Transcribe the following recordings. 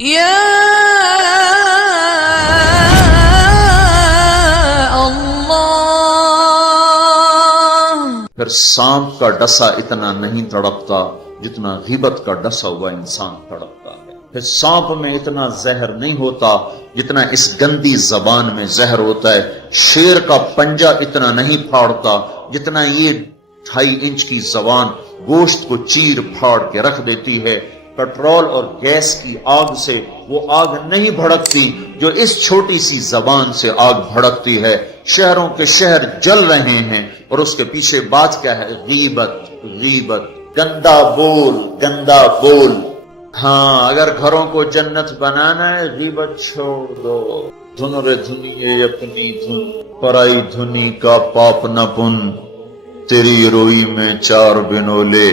یا اللہ۔ پھر سانپ کا ڈسا اتنا نہیں تڑپتا جتنا غیبت کا ڈسا ہوا انسان تڑپتا ہے۔ پھر سانپ میں اتنا زہر نہیں ہوتا جتنا اس گندی زبان میں زہر ہوتا ہے۔ شیر کا پنجہ اتنا نہیں پھاڑتا جتنا یہ 2.5 انچ کی زبان گوشت کو چیر پھاڑ کے رکھ دیتی ہے۔ پٹرول اور گیس کی آگ سے وہ آگ نہیں بھڑکتی جو اس چھوٹی سی زبان سے آگ بھڑکتی ہے۔ شہروں کے شہر جل رہے ہیں اور اس کے پیچھے بات کیا ہے؟ غیبت، غیبت، گندا بول، گندا بول۔ ہاں، اگر گھروں کو جنت بنانا ہے غیبت چھوڑ دو۔ دھن رے دھنیے اپنی دھن، پرائی دھنی کا پاپ نہ پن، تیری روئی میں 4 بنولے،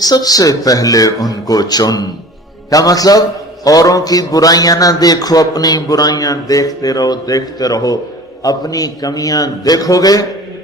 سب سے پہلے ان کو چن۔ کیا مطلب؟ اوروں کی برائیاں نہ دیکھو، اپنی برائیاں دیکھتے رہو، دیکھتے رہو۔ اپنی کمیاں دیکھو گے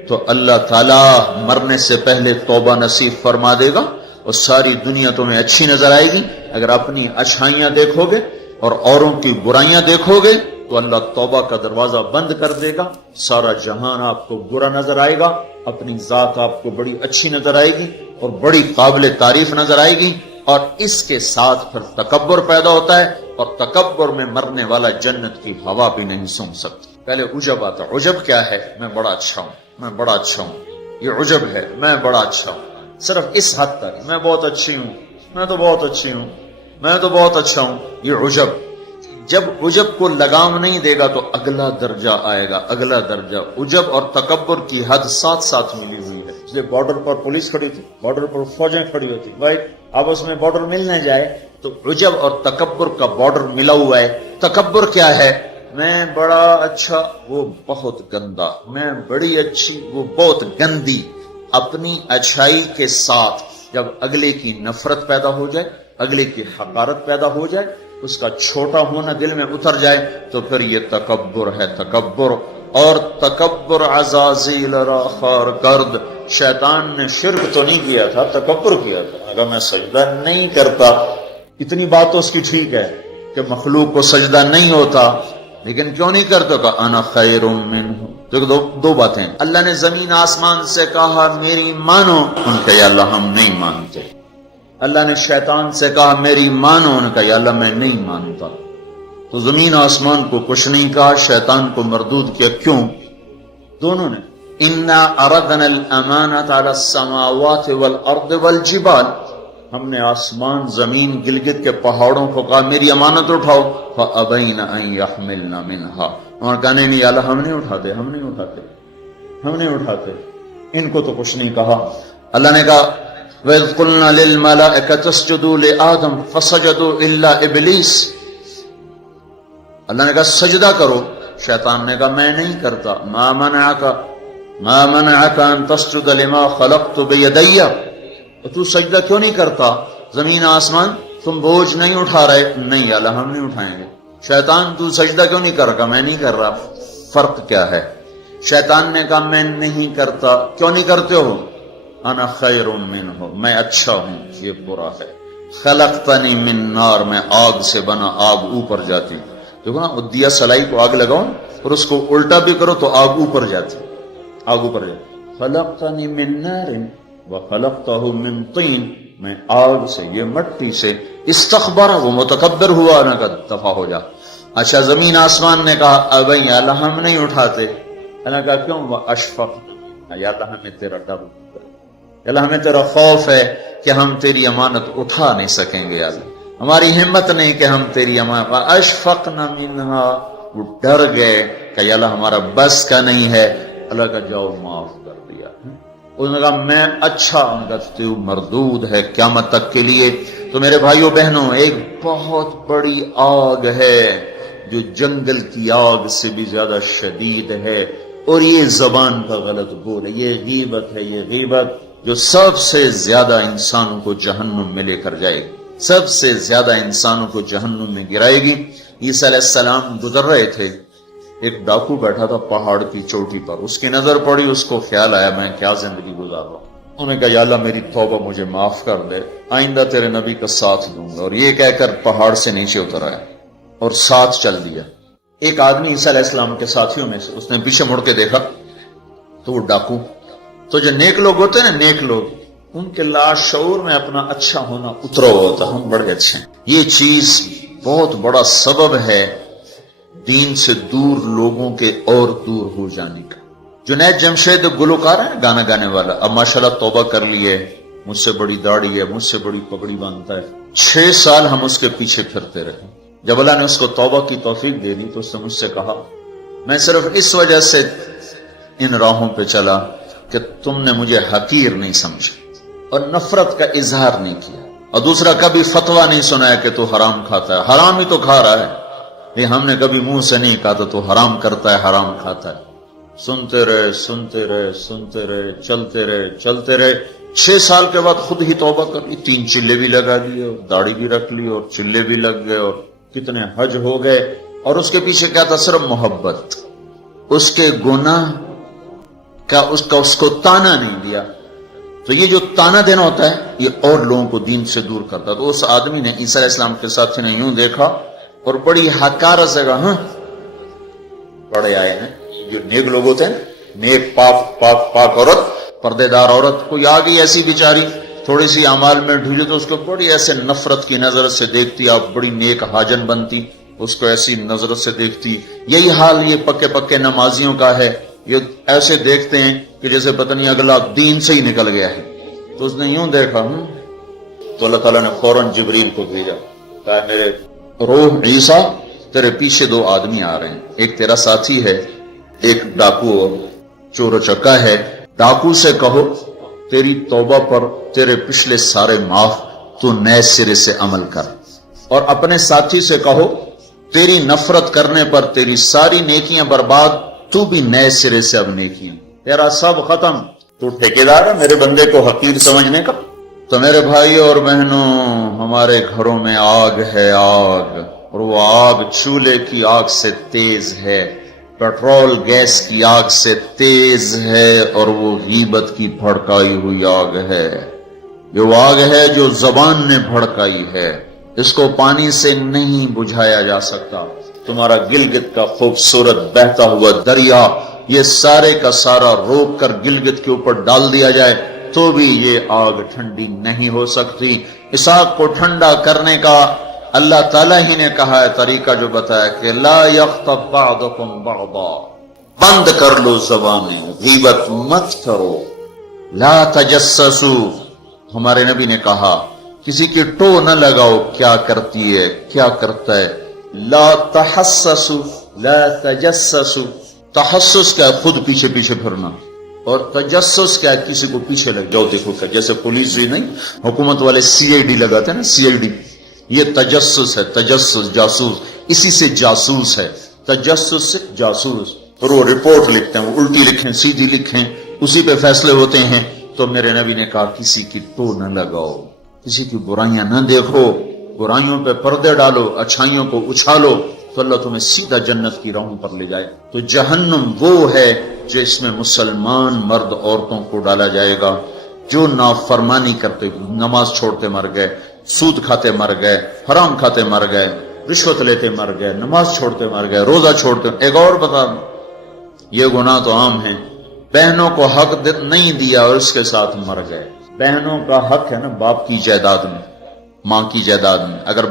تو اللہ تعالیٰ مرنے سے پہلے توبہ نصیب فرما دے گا اور ساری دنیا تمہیں اچھی نظر آئے گی۔ اگر اپنی اچھائیاں دیکھو گے اور اوروں کی برائیاں دیکھو گے تو اللہ توبہ کا دروازہ بند کر دے گا، سارا جہان آپ کو برا نظر آئے گا، اپنی ذات آپ کو بڑی اچھی نظر آئے گی اور بڑی قابل تعریف نظر آئے گی، اور اس کے ساتھ پھر تکبر پیدا ہوتا ہے، اور تکبر میں مرنے والا جنت کی ہوا بھی نہیں سونگھ سکتا۔ پہلے عجب آتا۔ عجب کیا ہے؟ میں بڑا اچھا ہوں، میں بڑا اچھا ہوں، یہ عجب ہے، میں بڑا اچھا ہوں۔ صرف اس حد تک، میں بہت اچھی ہوں، میں تو بہت اچھی ہوں، میں تو بہت اچھا ہوں، یہ عجب۔ جب عجب کو لگام نہیں دے گا تو اگلا درجہ آئے گا، اگلا درجہ۔ عجب اور تکبر کی حد ساتھ ساتھ ملی ہوئی ہے، اس لیے بارڈر پر پولیس کھڑی تھی، بارڈر پر فوجیں کھڑی ہوتی، بھائی آپس میں بارڈر مل نہ جائے، تو عجب اور تکبر کا بارڈر ملا ہوا ہے۔ تکبر کیا ہے؟ میں بڑا اچھا، وہ بہت گندا، میں بڑی اچھی، وہ بہت گندی۔ اپنی اچھائی کے ساتھ جب اگلے کی نفرت پیدا ہو جائے، اگلے کی حقارت پیدا ہو جائے، اس کا چھوٹا ہونا دل میں اتر جائے، تو پھر یہ تکبر ہے، تکبر۔ اور تکبر عزازیل را خار کرد، شیطان نے شرک تو نہیں کیا تھا، تکبر کیا تھا۔ اگر میں سجدہ نہیں کرتا، اتنی بات تو اس کی ٹھیک ہے کہ مخلوق کو سجدہ نہیں ہوتا، لیکن کیوں نہیں کرتا؟ کہ انا خیر منہ۔ تو دو باتیں، اللہ نے زمین آسمان سے کہا میری مانو، ان کا یا اللہ ہم نہیں مانتے۔ اللہ نے شیطان سے کہا میری مانو، ان کا یا اللہ میں نہیں مانتا۔ تو زمین آسمان کو کچھ نہیں کہا، شیطان کو مردود کیا۔ کیوں؟ دونوں نے انا اردنا الامانۃ علی السماوات والارض والجبال، ہم نے آسمان، زمین، گلگت کے پہاڑوں کو کہا میری امانت اٹھاؤ، فابین ان یحملن منھا، اور کہنے نہیں اللہ ہم نہیں اٹھاتے، ہم نہیں اٹھاتے، ہم نہیں اٹھاتے، ان کو تو کچھ نہیں کہا۔ اللہ نے کہا وَإِذْ قُلْنَا لِلْمَلَائِكَةِ اسْجُدُوا لِآدَمَ فَسَجَدُوا إِلَّا إِبْلِيسَ، اللہ نے کہا سجدہ کرو، شیطان نے کہا میں نہیں کرتا۔ مَا مَنَعَكَ أَن تَسْجُدَ لِمَا خَلَقْتُ بِيَدَيَّ، تو سجدہ کیوں نہیں کرتا؟ زمین آسمان تم بوجھ نہیں اٹھا رہے؟ نہیں اللہ ہم نہیں اٹھائیں گے۔ شیطان تو سجدہ کیوں نہیں کر رہا؟ میں نہیں کر رہا۔ فرق کیا ہے؟ شیطان نے کہا میں نہیں کرتا، کیوں نہیں کرتے ہو؟ انا خیر منہ، میں اچھا ہوں، یہ برا ہے۔ خلقتنی من نار، میں آگ سے بنا، آگ اوپر جاتی۔ دیکھو نا، دیا سلائی کو آگ لگاؤ اور اس کو الٹا بھی کرو تو آگ اوپر جاتی، آگ اوپر جاتی۔ خلقتنی من نار وخلقتہ من طین، میں آگ سے، یہ مٹی سے۔ استخبر، وہ متکبر ہوا، نہ کہ دفع ہو جا۔ اچھا زمین آسمان نے کہا ابھی اللہ ہم نہیں اٹھاتے۔ اللہ کہا کیوں؟ اشفق، یا اللہ ہمیں تیرا ڈر، اللہ ہمیں تیرا خوف ہے کہ ہم تیری امانت اٹھا نہیں سکیں گے، اللہ ہماری ہمت نہیں کہ ہم تیری امانت۔ اشفقنا منہا، وہ ڈر گئے کہ یا اللہ ہمارا بس کا نہیں ہے۔ اللہ کا جاؤ معاف کر دیا۔ انہوں نے کہا میں اچھا ہوں، تو مردود ہے قیامت تک کے لیے۔ تو میرے بھائیوں بہنوں، ایک بہت بڑی آگ ہے جو جنگل کی آگ سے بھی زیادہ شدید ہے، اور یہ زبان کا غلط بول ہے، یہ غیبت ہے، یہ غیبت جو سب سے زیادہ انسانوں کو جہنم میں لے کر جائے گی، سب سے زیادہ انسانوں کو جہنم میں گرائے گی۔ عیسیٰ علیہ السلام گزر رہے تھے، ایک ڈاکو بیٹھا تھا پہاڑ کی چوٹی پر، اس کی نظر پڑی، اس کو خیال آیا میں کیا زندگی گزار رہا ہوں۔ انہوں نے کہا یا اللہ میری توبہ مجھے معاف کر دے، آئندہ تیرے نبی کا ساتھ دوں گا، اور یہ کہہ کر پہاڑ سے نیچے اتر آیا۔ اور ساتھ چل دیا. ایک آدمی عیسیٰ علیہ السلام کے ساتھیوں میں سے، اس نے پیچھے مڑ کے دیکھا تو وہ ڈاکو. تو جو نیک لوگ ہوتے ہیں نا، نیک لوگ، ان کے لاشعور میں اپنا اچھا ہونا اترا ہوتا، ہم بڑے اچھے ہیں. یہ چیز بہت بڑا سبب ہے دین سے دور لوگوں کے اور دور ہو جانے کا. جنید جمشید گلوکار ہے گانا گانے والا، اب ماشاءاللہ توبہ کر لی ہے، مجھ سے بڑی داڑھی ہے، مجھ سے بڑی پگڑی باندھتا ہے. 6 سال ہم اس کے پیچھے پھرتے رہے. جب اللہ نے اس کو توبہ کی توفیق دے دی تو اس نے مجھ سے کہا میں صرف اس وجہ سے ان راہوں پہ چلا کہ تم نے مجھے حقیر نہیں سمجھا اور نفرت کا اظہار نہیں کیا، اور دوسرا کبھی فتویٰ نہیں سنایا کہ تو حرام کھاتا ہے. حرام ہی تو کھا رہا ہے، یہ ہم نے کبھی منہ سے نہیں کہا تو حرام کرتا ہے، حرام کھاتا ہے. سنتے رہے سنتے رہے سنتے رہے، چلتے رہے چلتے رہے. 6 سال کے بعد خود ہی توبہ کر لی، 3 چلے بھی لگا دیے اور داڑھی بھی رکھ لی اور چلے بھی لگ گئے اور کتنے حج ہو گئے. اور اس کے پیچھے کیا تھا؟ صرف محبت. اس کے گناہ کا اس کو تانا نہیں دیا. تو یہ جو تانا دینا ہوتا ہے یہ اور لوگوں کو دین سے دور کرتا. تو اس آدمی نے عیسیٰ علیہ السلام کے ساتھی نے یوں دیکھا اور بڑی حقارت سے کہا ہاں بڑے آئے ہیں. جو نیک لوگ ہوتے ہیں، نیک پاک عورت، پردے دار عورت، کوئی آ گئی ایسی بیچاری تھوڑی سی اعمال میں ڈھیلی تو اس کو بڑی ایسے نفرت کی نظر سے دیکھتی، آپ بڑی نیک حاجن بنتی، اس کو ایسی نظر سے دیکھتی. یہی حال یہ پکے نمازیوں کا ہے، یہ ایسے دیکھتے ہیں کہ جیسے پتہ نہیں اگلا دین سے ہی نکل گیا ہے. تو اس نے یوں دیکھا تو اللہ تعالیٰ نے فوراً جبریل کو بھیجا، کہا میرے روح عیسیٰ تیرے پیچھے 2 آدمی آ رہے ہیں، ایک تیرا ساتھی ہے، ایک ڈاکو اور چور و چکا ہے. ڈاکو سے کہو تیری توبہ پر تیرے پچھلے سارے معاف، تو نئے سرے سے عمل کر. اور اپنے ساتھی سے کہو تیری نفرت کرنے پر تیری ساری نیکیاں برباد، تو بھی نئے سرے سے اب نیکیاں، تیرا سب ختم. تو ٹھیکیدار ہے میرے بندے کو حقیر سمجھنے کا. تو میرے بھائی اور بہنوں، ہمارے گھروں میں آگ ہے، آگ، اور وہ آگ چولہے کی آگ سے تیز ہے، پیٹرول گیس کی آگ سے تیز ہے، اور وہ غیبت کی بھڑکائی ہوئی آگ ہے. یہ وہ آگ ہے جو زبان نے بھڑکائی ہے، اس کو پانی سے نہیں بجھایا جا سکتا. تمہارا گلگت کا خوبصورت بہتا ہوا دریا یہ سارے کا سارا روک کر گلگت کے اوپر ڈال دیا جائے تو بھی یہ آگ ٹھنڈی نہیں ہو سکتی. اس آگ کو ٹھنڈا کرنے کا اللہ تعالیٰ ہی نے کہا ہے طریقہ، جو بتایا کہ لا یغتب بعضکم بعضا، بند کر لو زبانیں، غیبت مت کرو. لا تجسسوا، ہمارے نبی نے کہا کسی کی ٹو نہ لگاؤ، کیا کرتی ہے کیا کرتا ہے. لا تحسسوا، لا تجسسوا. تحسس کیا ہے؟ خود پیچھے پھرنا. اور تجسس کیا ہے؟ کسی کو پیچھے لگ جاؤ دیکھو کیا. جیسے پولیس بھی نہیں، حکومت والے CID لگاتے ہیں نا، CID، یہ تجسس ہے. تجسس جاسوس، اسی سے جاسوس ہے. تجسس سے جاسوس. اور وہ رپورٹ لکھتے ہیں، وہ الٹی لکھیں سیدھی لکھیں، اسی پہ فیصلے ہوتے ہیں. تو میرے نبی نے کہا کسی کی ٹو نہ لگاؤ، کسی کی برائیاں نہ دیکھو، برائیوں پہ پردے ڈالو، اچھائیوں کو اچھالو، تو اللہ تمہیں سیدھا جنت کی راہوں پر لے جائے. تو جہنم وہ ہے جو اس میں مسلمان مرد عورتوں کو ڈالا جائے گا جو نافرمانی کرتے، نماز چھوڑتے مر گئے، سود کھاتے مر گئے، حرام کھاتے مر گئے، رشوت لیتے مر گئے، نماز چھوڑتے مر گئے، روزہ چھوڑتے. ایک اور بتا دوں، یہ گناہ تو عام ہیں. بہنوں کو حق نہیں دیا اور اس کے ساتھ مر گئے. بہنوں کا حق ہے نا باپ کی جائیداد میں، ماں کی جائیداد میں. اگر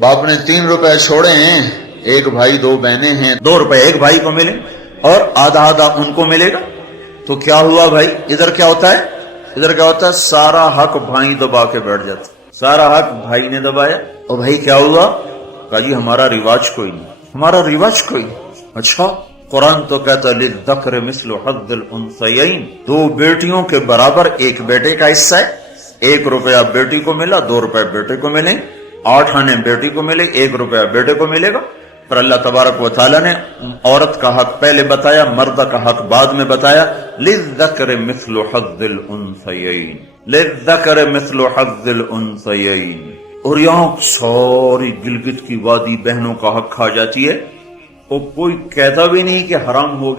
باپ نے 3 روپے چھوڑے ہیں، ایک بھائی 2 بہنیں ہیں، 2 روپے ایک بھائی کو ملے اور آدھا ان کو ملے گا، تو کیا ہوا بھائی؟ ادھر کیا ہوتا ہے؟ سارا حق بھائی دبا کے بیٹھ جاتا. سارا حق بھائی نے دبایا، اور بھائی کیا ہوا؟ کہا جی ہمارا رواج کوئی نہیں. اچھا قرآن تو کہتا ہے للذکر مثل حظ الانثیین، 2 بیٹیوں کے برابر ایک بیٹے کا حصہ ہے. 1 روپیہ بیٹی کو ملا، 2 روپے بیٹے کو ملے، 8 آنے بیٹی کو ملے، 1 روپیہ بیٹے کو ملے گا. پر اللہ تبارک و تعالیٰ نے عورت کا حق پہلے بتایا، مرد کا حق بعد میں بتایا. للذکر مثل حظ الانثیین، للذکر مثل حظ الانثیین. اور یہاں ساری گلگت کی وادی بہنوں کا حق کھا جاتی ہے، اور کوئی کہتا بھی نہیں کہ حرام ہو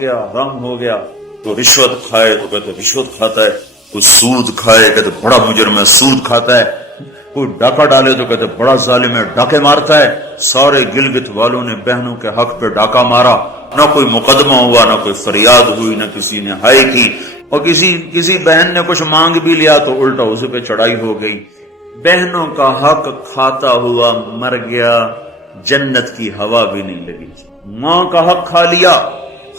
گیا. تو رشوت کھائے تو کہتے رشوت کھاتا ہے، کوئی سود کھائے کہتے بڑا مجرم ہے سود کھاتا ہے. کوئی ڈاکہ ڈالے تو کہتے بڑا ظالم ہے، ڈاکے مارتا ہے. سارے گلگت والوں نے بہنوں کے حق پہ ڈاکہ مارا، نہ کوئی مقدمہ ہوا، نہ کوئی فریاد ہوئی، نہ کسی نے ہائے کی. اور کسی بہن نے کچھ مانگ بھی لیا تو الٹا اسے پہ چڑھائی ہو گئی. بہنوں کا حق کھاتا ہوا مر گیا، جنت کی ہوا بھی نہیں لگی. ماں کا حق کھا لیا،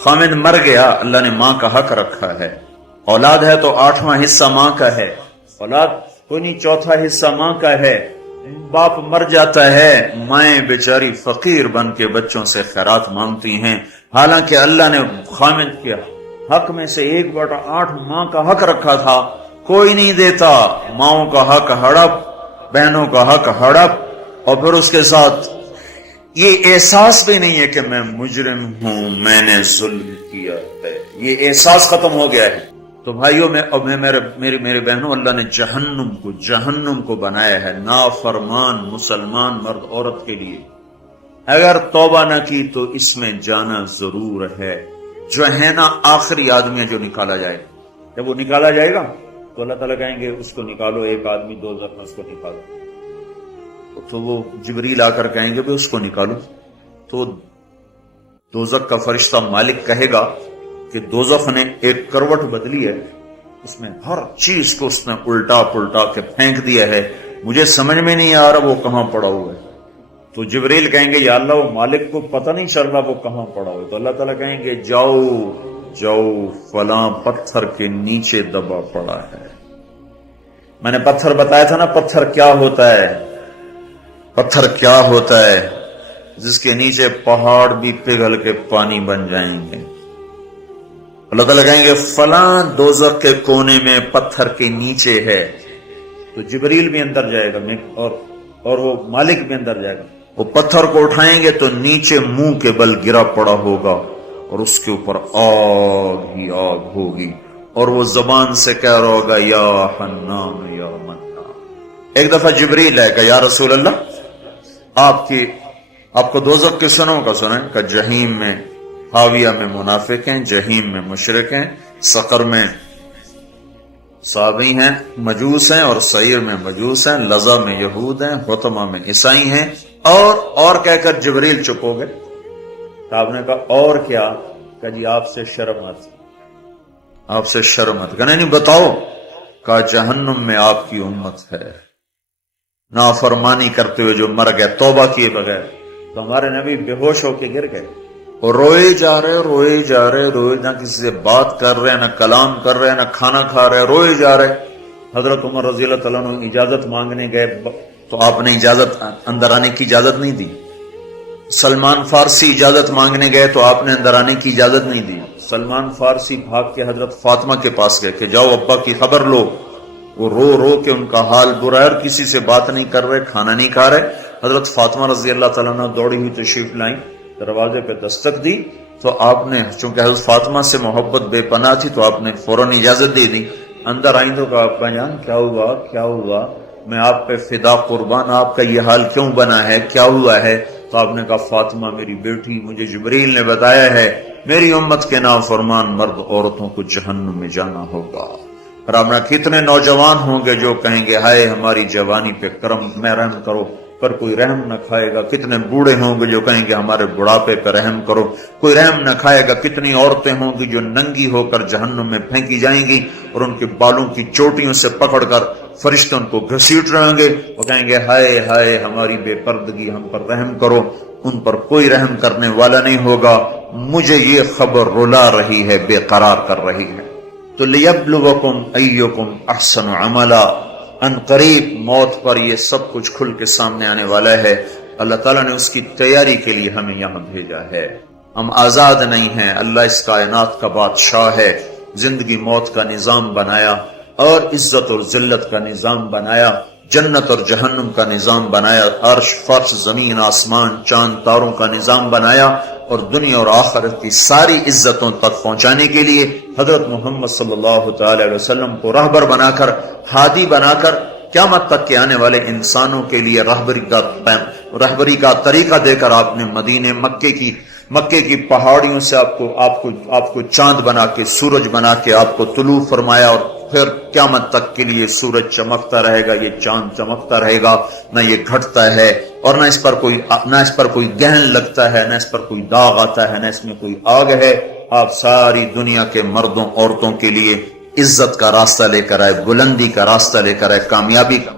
خامد مر گیا، اللہ نے ماں کا حق رکھا ہے. اولاد ہے تو 8واں حصہ ماں کا ہے، اولاد کوئی نہیں 4تھا حصہ ماں کا ہے. باپ مر جاتا ہے، مائیں بیچاری فقیر بن کے بچوں سے خیرات مانگتی ہیں، حالانکہ اللہ نے خامد کے حق میں سے 1/8 ماں کا حق رکھا تھا، کوئی نہیں دیتا. ماؤں کا حق ہڑپ، بہنوں کا حق ہڑپ، اور پھر اس کے ساتھ یہ احساس بھی نہیں ہے کہ میں مجرم ہوں، میں نے ظلم کیا ہے. یہ احساس ختم ہو گیا ہے. تو بھائیوں میرے بہنوں، اللہ نے جہنم کو بنایا ہے نافرمان مسلمان مرد عورت کے لیے. اگر توبہ نہ کی تو اس میں جانا ضرور ہے. جو ہے نا آخری آدمی ہے جو نکالا جائے. جب وہ نکالا جائے گا تو اللہ تعالیٰ کہیں گے اس کو نکالو، ایک آدمی دوزخ میں اس کو نکالو. تو وہ جبریل آ کر کہیں گے بھی اس کو نکالو. تو دوزخ کا فرشتہ مالک کہے گا کہ دوزخ نے ایک کروٹ بدلی ہے، اس میں ہر چیز کو اس نے الٹا پلٹا کے پھینک دیا ہے، مجھے سمجھ میں نہیں آ رہا وہ کہاں پڑا ہوا ہے. تو جبریل کہیں گے یا اللہ وہ مالک کو پتہ نہیں چل رہا وہ کہاں پڑا ہوا ہے. تو اللہ تعالیٰ کہیں گے جاؤ فلاں پتھر کے نیچے دبا پڑا ہے. میں نے پتھر بتایا تھا نا، پتھر کیا ہوتا ہے، پتھر کیا ہوتا ہے جس کے نیچے پہاڑ بھی پگھل کے پانی بن جائیں گے. اللہ تعالیٰ کہیں گے فلاں دوزخ کے کونے میں پتھر کے نیچے ہے. تو جبریل بھی اندر جائے گا اور وہ مالک بھی اندر جائے گا. وہ پتھر کو اٹھائیں گے تو نیچے منہ کے بل گرا پڑا ہوگا اور اس کے اوپر آگ ہی آگ ہوگی، اور وہ زبان سے کہہ رہا ہوگا یا حنان یا منان. ایک دفعہ جبریل ہے کہ یا رسول اللہ آپ کو دوزخ کے سنوں کا سنیں کہ جہیم میں حاویہ میں منافق ہیں، جہیم میں مشرک ہیں، سقر میں صابی ہیں مجوس ہیں، اور سعیر میں مجوس ہیں، لظہ میں یہود ہیں، حطمہ میں عیسائی ہیں. اور کہہ کر جبریل چپ ہو گئے. تو آپ نے کہا اور کیا؟ کہ جی آپ سے شرم آتی. کہنے نہیں بتاؤ. کہا جہنم میں آپ کی امت ہے، نافرمانی کرتے ہوئے جو مر گئے توبہ کیے بغیر. تو ہمارے نبی بے ہوش ہو کے گر گئے اور روئے جا رہے، نہ کسی سے بات کر رہے، نہ کلام کر رہے، نہ کھانا کھا رہے، روئے جا رہے. حضرت عمر رضی اللہ تعالیٰ عنہ اجازت مانگنے گئے تو آپ نے اندر آنے کی اجازت نہیں دی. سلمان فارسی اجازت مانگنے گئے تو آپ نے اندر آنے کی اجازت نہیں دی. سلمان فارسی بھاگ کے حضرت فاطمہ کے پاس گئے کہ جاؤ ابا کی خبر لو. وہ رو کے ان کا حال برا ہے اور کسی سے بات نہیں کر رہے، کھانا نہیں کھا رہے. حضرت فاطمہ رضی اللہ تعالیٰ عنہ دوڑی ہوئی تشریف لائیں، دروازے پہ دستک دی تو آپ نے، چونکہ حضرت فاطمہ سے محبت بے پناہ تھی تو آپ نے فوراً اجازت دے دی. اندر آئیں تو کہا ابا جان کیا ہوا، میں آپ پہ فدا قربان، آپ کا یہ حال کیوں بنا ہے، کیا ہوا ہے؟ تو آپ نے کہا فاطمہ میری بیٹی، مجھے جبریل نے بتایا ہے میری امت کے نافرمان مرد عورتوں کو جہنم میں جانا ہوگا. رامنا کتنے نوجوان ہوں گے جو کہیں گے ہائے ہماری جوانی پہ کرم میں رحم کرو، پر کوئی رحم نہ کھائے گا. کتنے بوڑھے ہوں گے جو کہیں گے ہمارے بڑھاپے پہ رحم کرو، کوئی رحم نہ کھائے گا. کتنی عورتیں ہوں گی جو ننگی ہو کر جہنم میں پھینکی جائیں گی اور ان کے بالوں کی چوٹیوں سے پکڑ کر فرشتے ان کو گھسیٹ رہیں گے. وہ کہیں گے ہائے ہماری بے پردگی، ہم پر رحم کرو. ان پر کوئی رحم کرنے والا نہیں ہوگا. مجھے یہ خبر رلا رہی ہے، بے قرار کر رہی ہے. تو لیبلوکم ایکم احسن عملا، ان قریب موت پر یہ سب کچھ کھل کے سامنے آنے والا ہے. اللہ تعالیٰ نے اس کی تیاری کے لیے ہمیں یہاں بھیجا ہے. ہم آزاد نہیں ہیں. اللہ اس کائنات کا بادشاہ ہے. زندگی موت کا نظام بنایا اور عزت اور ذلت کا نظام بنایا، جنت اور جہنم کا نظام بنایا، عرش فرش زمین آسمان چاند تاروں کا نظام بنایا، اور دنیا اور آخرت کی ساری عزتوں تک پہنچانے کے لیے حضرت محمد صلی اللہ تعالی علیہ وسلم کو رہبر بنا کر، ہادی بنا کر، قیامت تک کے آنے والے انسانوں کے لیے رہبری کا طریقہ دے کر آپ نے مدینے مکے کی پہاڑیوں سے آپ کو چاند بنا کے، سورج بنا کے آپ کو طلوع فرمایا اور پھر قیامت تک کے لیے سورج چمکتا رہے گا، یہ چاند چمکتا رہے گا، نہ یہ گھٹتا ہے، اور نہ اس پر کوئی گہن لگتا ہے، نہ اس پر کوئی داغ آتا ہے، نہ اس میں کوئی آگ ہے۔ آپ ساری دنیا کے مردوں عورتوں کے لیے عزت کا راستہ لے کر آئے، بلندی کا راستہ لے کر آئے، کامیابی کا